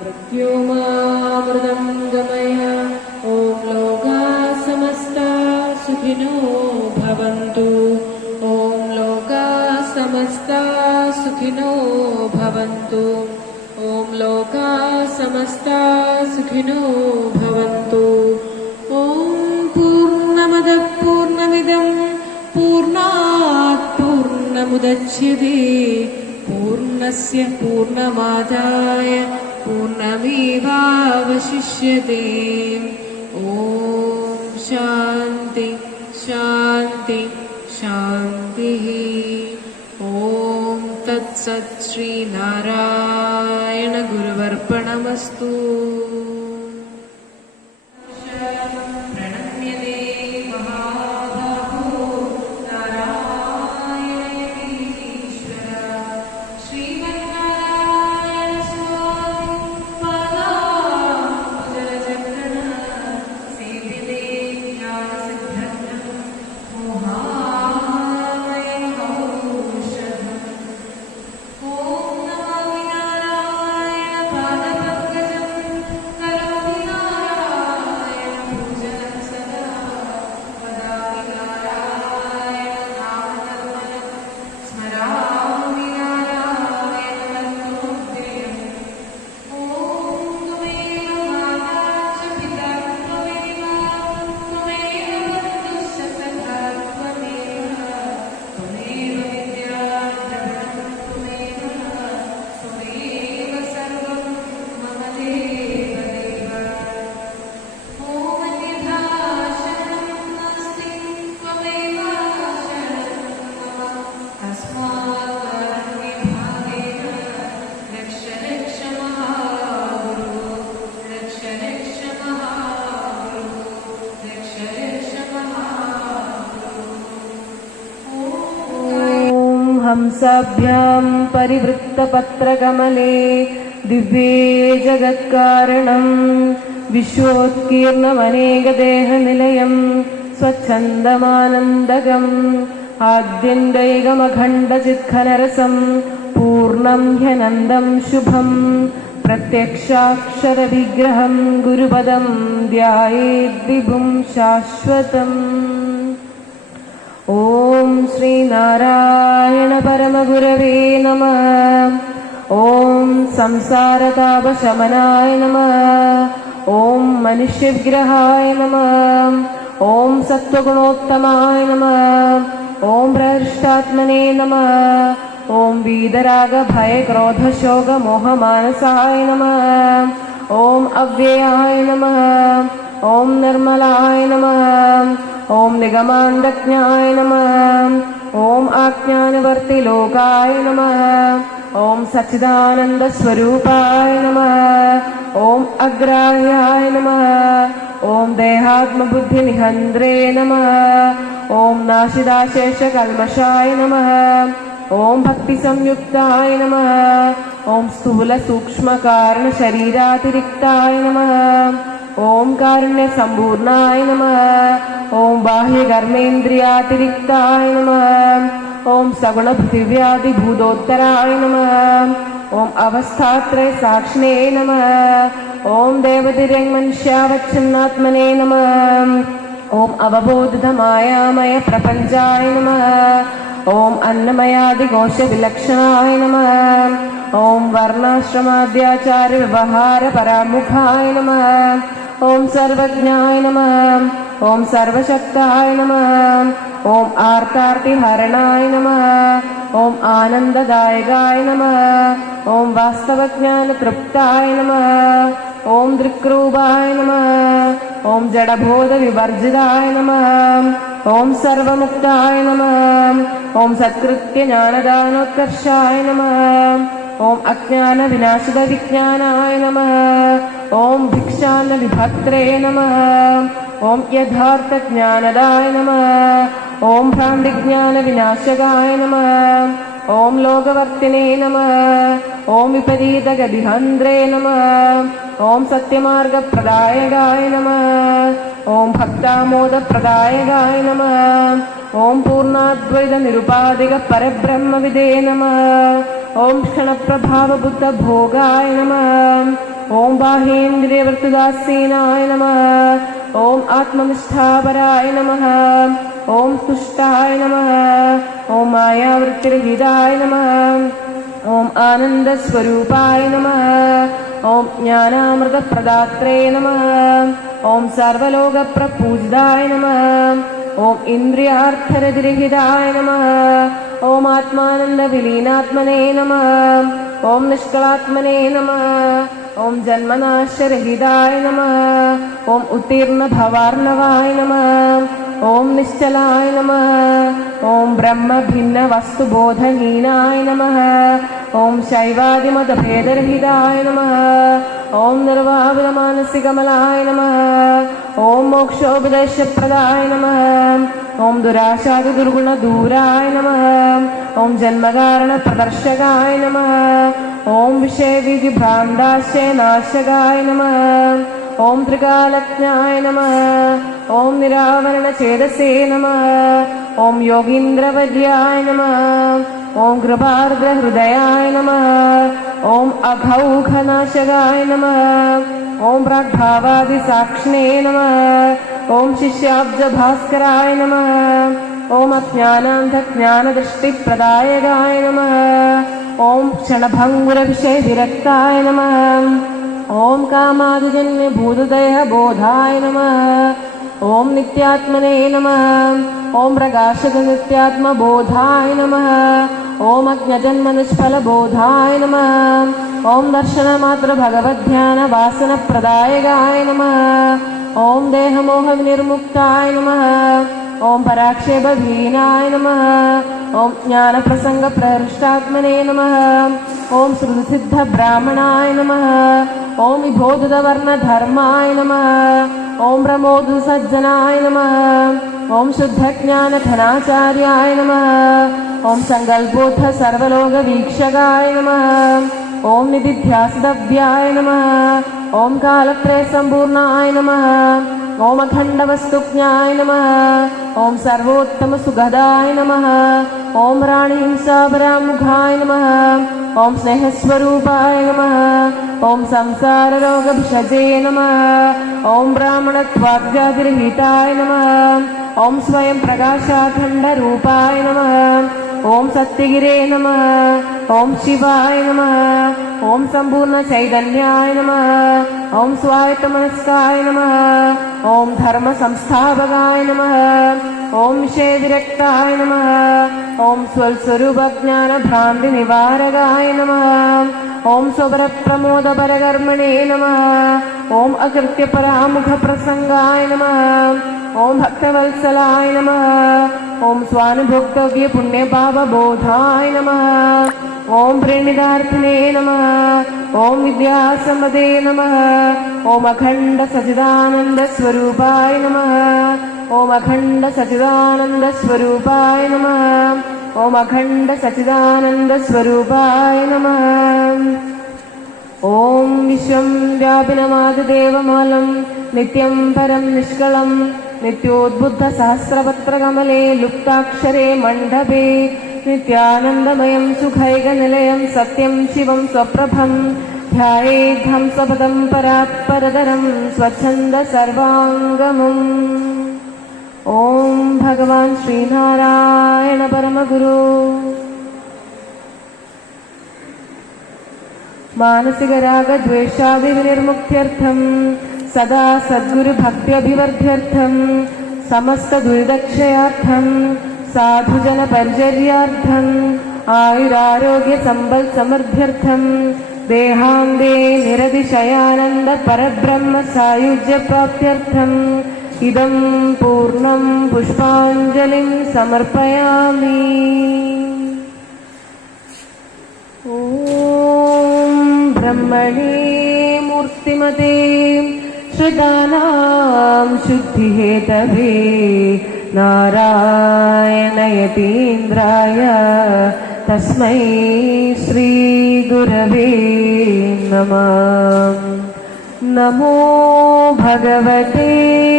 मृत्युमामृतं गमय। ॐ लोकाः समस्ता सुखिनो भवन्तु। ॐ लोकाः समस्ता सुखिनो भवन्तु। ॐ लोकाः समस्ता सुखिनो भवन्तु। ॐ पूर्णमदः पूर्णमिदं पूर्णात् पूर्णमुदच्यते पूर्णस्य पूर्णमादाय पूर्णमेवावशिष्यते। ॐ शान्ति शान्ति शान्तिः। ॐ तत्सत् श्रीनारायणगुरुवर्पणमस्तु महागुरु ॐ हंसाभ्यां परिवृत्तपत्रकमले दिव्ये जगत्कारणम् विश्वोत्कीर्णमनेकदेहनिलयं स्वच्छन्दमानन्दगम् आद्यन्तैकमखण्डचित्खनरसं पूर्णं ह्यनन्दं शुभम् प्रत्यक्षाक्षरविग्रहं गुरुपदं ध्यायेद्विभुं शाश्वतम् ॐ श्रीनारायणपरमगुरवे नमः। ॐ संसारतापशमनाय नमः। ॐ मनुष्यविग्रहाय नमः। ॐ सत्त्वगुणोत्तमाय नमः। ॐ भ्रष्टात्मने नमः। ॐ वीतरागभयक्रोधशोकमोहमानसाय नमः। ॐ अव्ययाय नमः ॐ निर्मलाय नमः ॐ निगमाण्डज्ञाय नमः ॐ आज्ञानवर्तिलोकाय नमः ॐ सच्चिदानन्दस्वरूपाय नमः ॐ अग्राह्याय नमः ॐ देहात्मबुद्धिनिहन्द्रे नमः ॐ नाशिदाशेषकल्मषाय नमः ॐ भक्तिसंयुक्ताय नमः ॐ स्थूलसूक्ष्मकारणशरीरातिरिक्ताय नमः ഓം കാരുണ്യ സമ്പൂർണായ നമ. ഓം ബാഹ്യകർമ്മേന്ദ്രിയാതിരിക്തായ നമ. ഓം സഗുണ പൃഥിവ്യാതിഭൂതോത്തരായ നമ. ഓം അവസ്ഥാത്രയ സാക്ഷിണേ നമ. ഓം ദേവതിരങ്മനുഷ്യാവച്ഛന്നാത്മനേ നമ. ഓം അവബോധിതമായാമയ പ്രപഞ്ചായ നമ. ഓം അന്നമയാദിഘോഷവിലക്ഷണായ നമ. ഓം വർണാശ്രമാദ്യാചാര വ്യവഹാര പരാമുഖായ നമ. ഓം സർവജ്ഞായ നമ. ഓം സർവശക്തായ നമ. ഓം ആർത്താർത്തിഹരണായ നമ. ഓം ആനന്ദദായകായ നമ. ഓം വാസ്തവജ്ഞാന തൃപ്തായ നമ. ഓം ദൃക്രൂപായ നമ. ഓം ജഡബോധ വിവർജിതായ നമ. ഓം സർവമുക്തായ നമ. ഓം സത്കൃത്യ ജ്ഞാനദാനോത്കർഷായ നമ. ഓം അജ്ഞാന വിനാശിത വിജ്ഞാനായ നമ. ഓം ഭിക്ഷാന്ന വിഭത്രേ നമ. ഓം യഥാർത്ഥ ജ്ഞാനദായ നമ. ഓം ഭ്രാന്തിജ്ഞാന വിനാശകായ നമ. ഓം ലോകവർത്തിനേ നമ. ഓം വിപരീത ഗതിഹന്ത്രേ നമ. ഓം സത്യമാർഗപ്രദായകായ നമ. ഓം ഭക്താമോദപ്രദായകായ നമ. ഓം പൂർണാദ്വൈത നിരുപാധിക പരബ്രഹ്മവിദേ നമ. ഓം ക്ഷണപ്രഭാവബുദ്ധ ഭോഗായ നമ. ഓം ബാഹേന്ദ്രിയവർത്തുദാസീനായ നമ. ഓം ആത്മനിഷ്ഠാപരായ നമ. ഓം തുഷ്ടായ നമ. ഓം മായാവൃത്തിരഹിതായ നമ. ഓം ആനന്ദസ്വരൂപായ നമ. ഓം ജ്ഞാനാമൃതപ്രദാത്രേ നമ. ഓം സർവലോകപ്രപൂജിതായ നമ. ഓം ഇന്ദ്രിയാർത്ഥരതിരഹിതായ നമ. ഓം ആത്മാനന്ദ വിലീനാത്മനേ നമ. ഓം നിഷ്കളാത്മനേ നമ. ഓം ജന്മനാശരഹിതായ നമ. ഓം ഉത്തീർണ ഭവാർണവായ നമ. ഓം നിശ്ചലായ നമ. ഓം ബ്രഹ്മഭിന്ന വസ്തുബോധഹീനായ നമ. ഓം ശൈവാദിമതഭേദരഹിതായ നമ. ഓം നിർവാപുര മാനസികമലായ നമ. ഓം മോക്ഷോപദേശപ്രദായ നമ. ഓം ദുരാശാതി ദുർഗുണ ദൂരായ നമ. ഓം ജന്മകാരണ പ്രദർശകായ നമ. ഓം വിഷയവിധി ഭ്രാന്താശയ നാശകായ നമ. ॐ त्रिकालज्ञाय नमः ॐ निरावरणचेदसे नमः ॐ योगीन्द्रवर्याय नमः ॐ कृपार्द्रहृदयाय नमः ॐ अघौघनाशकाय नमः ॐ प्राग्भावादिसाक्षिणे नमः ॐ शिष्याब्जभास्कराय नमः ॐ अज्ञानान्धज्ञानदृष्टिप्रदायकाय नमः ॐ क्षणभङ्गुरविषयविरक्ताय नमः ॐ कामादिजन्यभूतदयबोधाय नमः। ॐ नित्यात्मने नमः। ॐ प्रकाशकनित्यात्मबोधाय नमः। ॐ अज्ञजन्मनिष्फलबोधाय नमः। ॐ दर्शनमात्रभगवद्ध्यानवासनप्रदायकाय नमः। ॐ देहमोहविनिर्मुक्ताय नमः ഓം പരാക്ഷേപീനായ നമ. ഓം ജ്ഞാനപ്രസംഗ പ്രഹൃഷ്ടാത്മനെ നമ. ഓം ശ്രുതിസിദ്ധ ബ്രാഹ്മണായ നമ. ഓം ധർമ്മായ നമ. ഓം പ്രമോദ സജ്ജനായ നമ. ഓം ശുദ്ധജ്ഞാനഘനാചാര്യായ നമ. ഓം സങ്കൽപോധ സർവലോക വീക്ഷകായ നമ. ഓം നിധിധ്യാസിതവ്യായ നമ. ഓം കാലത്രേ സമ്പൂർണായ നമ. ॐ ॐ सर्वोत्तमसुगदाय नमः ॐ राणींसापरामुखाय नमः ॐ स्नेहस्वरूपाय नमः ॐ संसाररोगभिषजे नमः ॐ ब्राह्मणत्वाद्यातिरहिताय नमः ॐ स्वयं प्रकाशाखण्डरूपाय नमः ഓം സത്യഗിരേ നമ ഓം ശിവായ നമ ഓം സമ്പൂർണ ചൈതന്യായ നമ ഓം സ്വായത്ത മനസ്കായ നമ ഓം ധർമ്മ സംസ്ഥാപകായ നമ ഓം ഷേവിരക്തായ നമ. ഓം സ്വൽസ്വരൂപജ്ഞാനഭ്രാന്തി നിവാരകായ നമ. ഓം സ്വപരപ്രമോദപരകർമ്മണേ നമ. ഓം അകൃത്യ പരാമുഖ പ്രസംഗായ നമ. ഓം ഭക്തവത്സലായ നമ. ഓം സ്വാനുഭോക്തവ്യ പുണ്യപാപബോധായ നമ. ഓം പ്രണിതാർത്ഥിനേ നമ. ഓം വിദ്യാസമ്മതേ നമ. ഓം അഖണ്ഡ സചിദാനന്ദ സ്വരൂപായ നമ. ॐ अखण्डसचिदानन्दस्वरूपाय नमः ॐ अखण्डसचिदानन्दस्वरूपाय नमः ॐ विश्वं व्यापिनमादिदेवमलं नित्यं परं निष्कळं नित्योद्बुद्धसहस्रपत्रकमले लुप्ताक्षरे मण्डपे नित्यानन्दमयं सुखैकनिलयं सत्यं शिवं स्वप्रभं ध्यायेद्धं स्वपदं परात्परतरं स्वच्छन्द सर्वाङ्गमम् ഓം ഭഗവാൻ ശ്രീനാരായണ പരമഗുരു. മാനസികരാഗദ്വേഷാദിവിനിർമുക്തിയർത്ഥം സദാ സദ്ഗുരു ഭക്തിയഭിവർദ്ധ്യർത്ഥം സമസ്ത ദുരിതക്ഷയാർത്ഥം സാധുജന പരിചര്യാർത്ഥം ആയുരാരോഗ്യ സമ്പൽ സമൃദ്ധ്യർത്ഥം ദേഹാന്തേ നിരതിശയാനന്ദ പരബ്രഹ്മ സായുജ്യപ്രാപ്തിയർത്ഥം इदं पूर्णं पुष्पाञ्जलिं समर्पयामि। ॐ ब्रह्मणे मूर्तिमते श्रुतानां शुद्धिहेतवे नारायणयतीन्द्राय तस्मै श्रीगुरवे नमः। नमो भगवते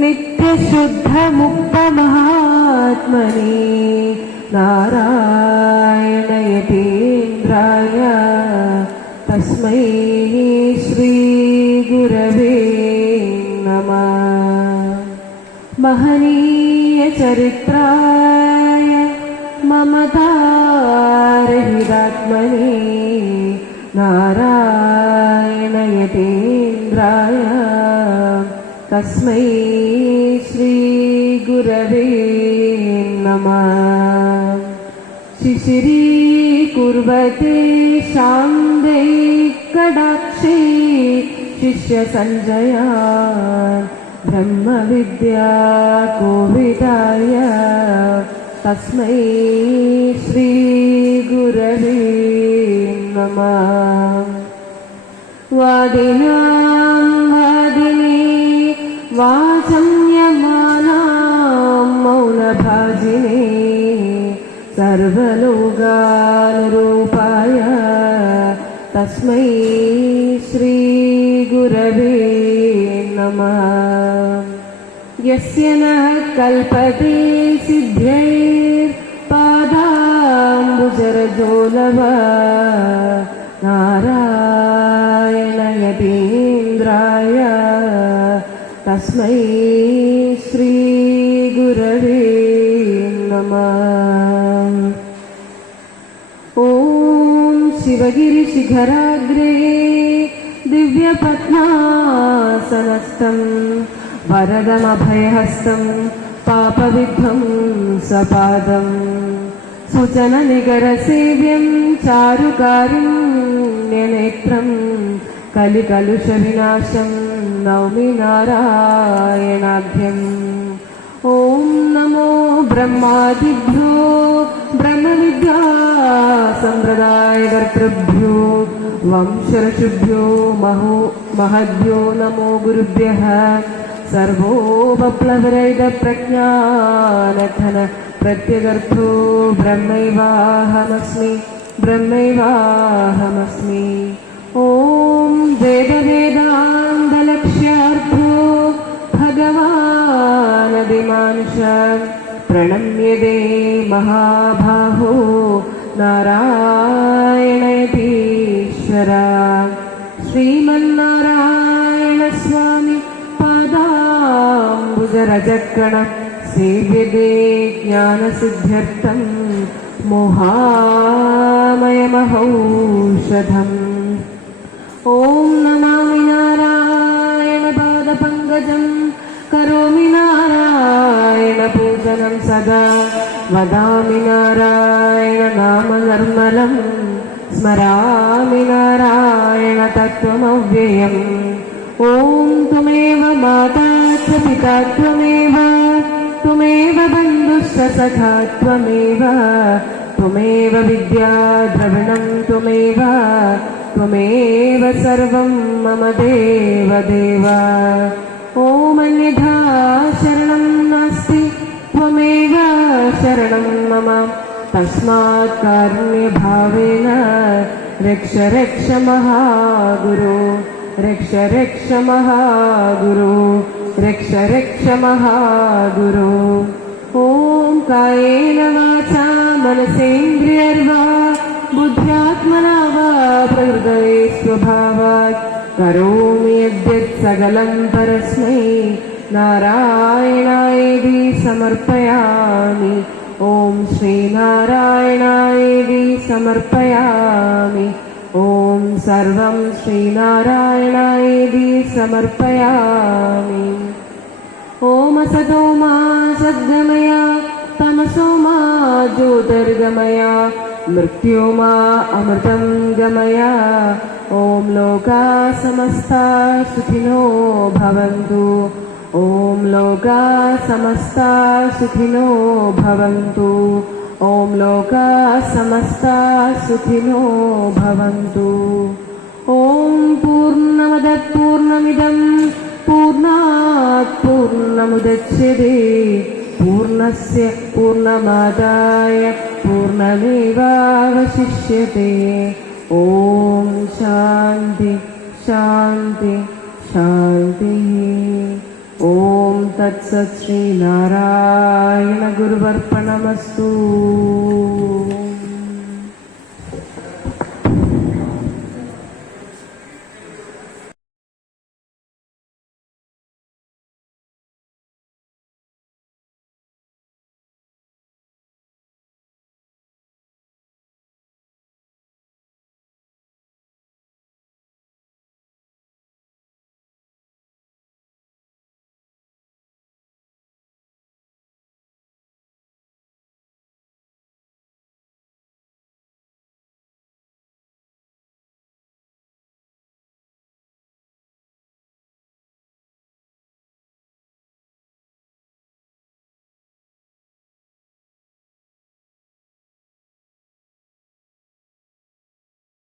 नित्यशुद्धमुक्तमहात्मने नारायणयतीन्द्राय तस्मै श्रीगुरवे नमः। महनीयचरित्राय ममतारहितात्मने नारायणयतीन्द्राय तस्मै श्रीगुरवे नमः शिशिरीकुर्वते शान्दै कडाक्षे शिष्यसञ्जया ब्रह्मविद्या कोविदाय तस्मै श्रीगुरवे नमः वादिनां वादिनी यमानां मौनभाजिने सर्वलोकानुरूपाय तस्मै श्रीगुरवे नमः। यस्य न कल्पते सिद्ध्यैर्पादाम्बुजरजोलव नारायणयतीन्द्राय तस्मै श्रीगुरवे नमः। ॐ शिवगिरिशिखराग्रे दिव्यपद्मासनस्थं वरदमभयहस्तं पापविद्धं सपादम् सुजननिगरसेव्यं चारुकारुण्यनेत्रं कलिकलुषविनाशं नौमि नारायणाभ्यम् ॐ नमो ब्रह्मादिभ्यो ब्रह्मविद्या सम्प्रदायकर्तृभ्यो वंशऋषिभ्यो महो महद्भ्यो नमो गुरुभ्यः। सर्वोपप्लवरैतप्रज्ञानधन प्रत्यगर्थो ब्रह्मैवाहमस्मि ब्रह्मैवाहमस्मि ॐ वेदवेदान्तलक्ष्यार्थो भगवानदिमांश प्रणम्यते महाबाहो नारायणयतीश्वर। श्रीमन्नारायणस्वामि पादाम्बुजरजकण सेव्यते ज्ञानसिद्ध्यर्थं मोहामयमहौषधम् ॐ नमामि नारायणपादपङ्कजं करोमि नारायणपूजनं सदा वदामि नारायणनामनर्मलं स्मरामि नारायणतत्त्वमव्ययम् ॐ त्वमेव माता च पिता त्वमेव त्वमेव बन्धुश्च सखा त्वमेव त्वमेव विद्या द्रविणं त्वमेव त्वमेव सर्वं मम देव देव ॐ शरणं नास्ति त्वमेव शरणं मम। तस्मात् कारुण्यभावेन रक्ष रक्ष महागुरो रक्ष रक्ष महागुरो रक्ष रक्ष महागुरो। ॐ कायेन वाचा मनसेन्द्रियर्वा बुद्ध्यात्मना वा प्रहृदये स्वभावात् करोमि यद्यत् सकलं परस्मै नारायणायेति समर्पयामि। ॐ श्रीनारायणायेति समर्पयामि। ॐ सर्वं श्रीनारायणायेति समर्पयामि। ॐ असतो मा सद्गमय तमसो मा ज्योतिर्गमय मृत्यो मा अमृतं गमय ॐ लोका समस्ता सुखिनो भवन्तु ॐ लोका समस्ता सुखिनो भवन्तु ॐ लोका समस्ता सुखिनो भवन्तु ॐ पूर्णमदः पूर्णमिदं पूर्णात् पूर्णमुदच्यते पूर्णस्य पूर्णमादाय पूर्णमेवावशिष्यते। ॐ शान्ति शान्ति शान्तिः। ॐ तत्सत् श्रीनारायणगुरुवर्पणमस्तु